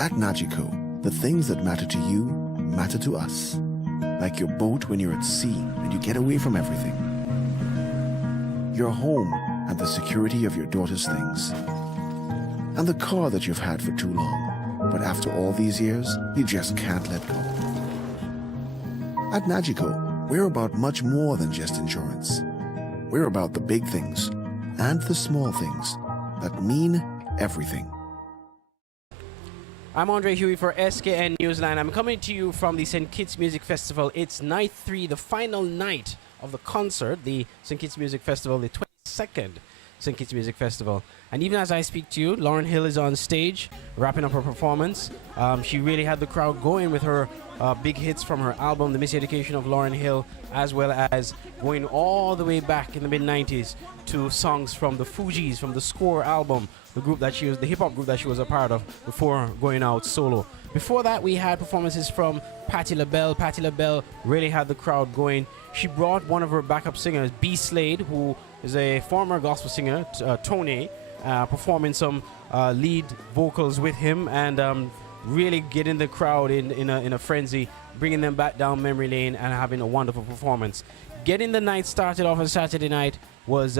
At Nagico, the things that matter to you matter to us. Like your boat when you're at sea and you get away from everything. Your home and the security of your daughter's things. And the car that you've had for too long, but after all these years, you just can't let go. At Nagico, we're about much more than just insurance. We're about the big things and the small things that mean everything. I'm Andre Huey for SKN Newsline. I'm coming to you from the St. Kitts Music Festival. It's night 3, the final night of the concert, the St. Kitts Music Festival, the 22nd St. Kitts Music Festival. And even as I speak to you, Lauryn Hill is on stage, wrapping up her performance. She really had the crowd going with her big hits from her album, The Miseducation of Lauryn Hill, as well as going all the way back in the mid-90s to songs from the Fugees, from the Score album, the group that she was, the hip-hop group that she was a part of before going out solo. Before that, we had performances from Patti LaBelle. Patti LaBelle really had the crowd going. She brought one of her backup singers, B. Slade, who is a former gospel singer, Tony, performing some lead vocals with him and really getting the crowd in a frenzy, bringing them back down memory lane and having a wonderful performance. Getting the night started off on Saturday night was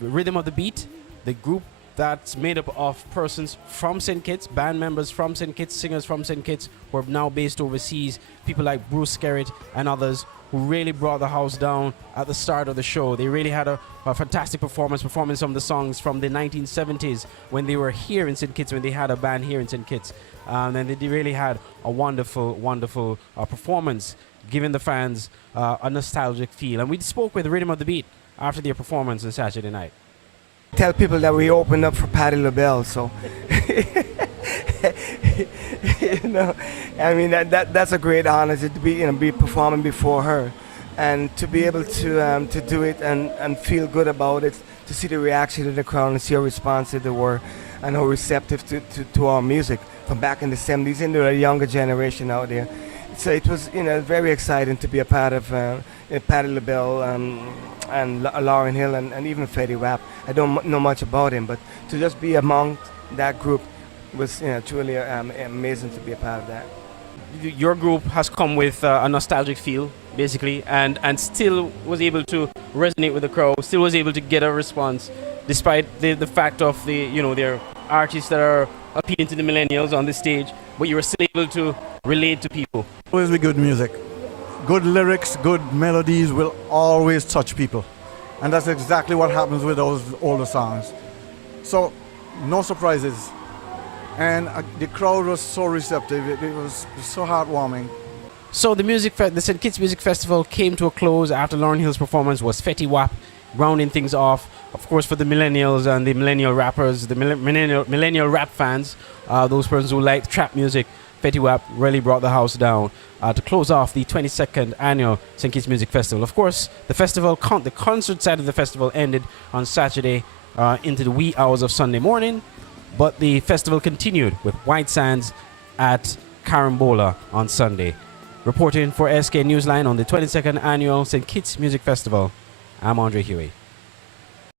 Rhythm of the Beat, the group that's made up of persons from St. Kitts, band members from St. Kitts, singers from St. Kitts who are now based overseas, people like Bruce Skerritt and others who really brought the house down at the start of the show. They really had a fantastic performing some of the songs from the 1970s when they were here in St. Kitts, when they had a band here in St. Kitts. And they really had a wonderful, wonderful performance, giving the fans a nostalgic feel. And we spoke with Rhythm of the Beat after their performance on Saturday night. Tell people that we opened up for Patti LaBelle, so you know, I mean that's a great honor to be performing before her, and to be able to do it and feel good about it, to see the reaction of the crowd and see how responsive they were and how receptive to our music from back in the 70s into a younger generation out there. So it was very exciting to be a part of Patti LaBelle and Lauryn Hill and even Fetty Wap. I don't know much about him, but to just be among that group was truly amazing to be a part of that. Your group has come with a nostalgic feel, basically, and still was able to resonate with the crowd, still was able to get a response, despite the fact of their artists that are appealing to the millennials on the stage, but you were still able to relate to people. Always be good music. Good lyrics, good melodies will always touch people. And that's exactly what happens with those older songs. So, no surprises. And the crowd was so receptive, it was so heartwarming. So the St. Kitts Music Festival came to a close after Lauryn Hill's performance. Was Fetty Wap rounding things off, of course, for the millennials and the millennial rappers, the millennial rap fans, those persons who like trap music. Fetty Wap really brought the house down to close off the 22nd annual St. Kitts Music Festival. Of course, the concert side of the festival ended on Saturday into the wee hours of Sunday morning, but the festival continued with White Sands at Carambola on Sunday. Reporting for SK Newsline on the 22nd annual St. Kitts Music Festival, I'm Andre Huey.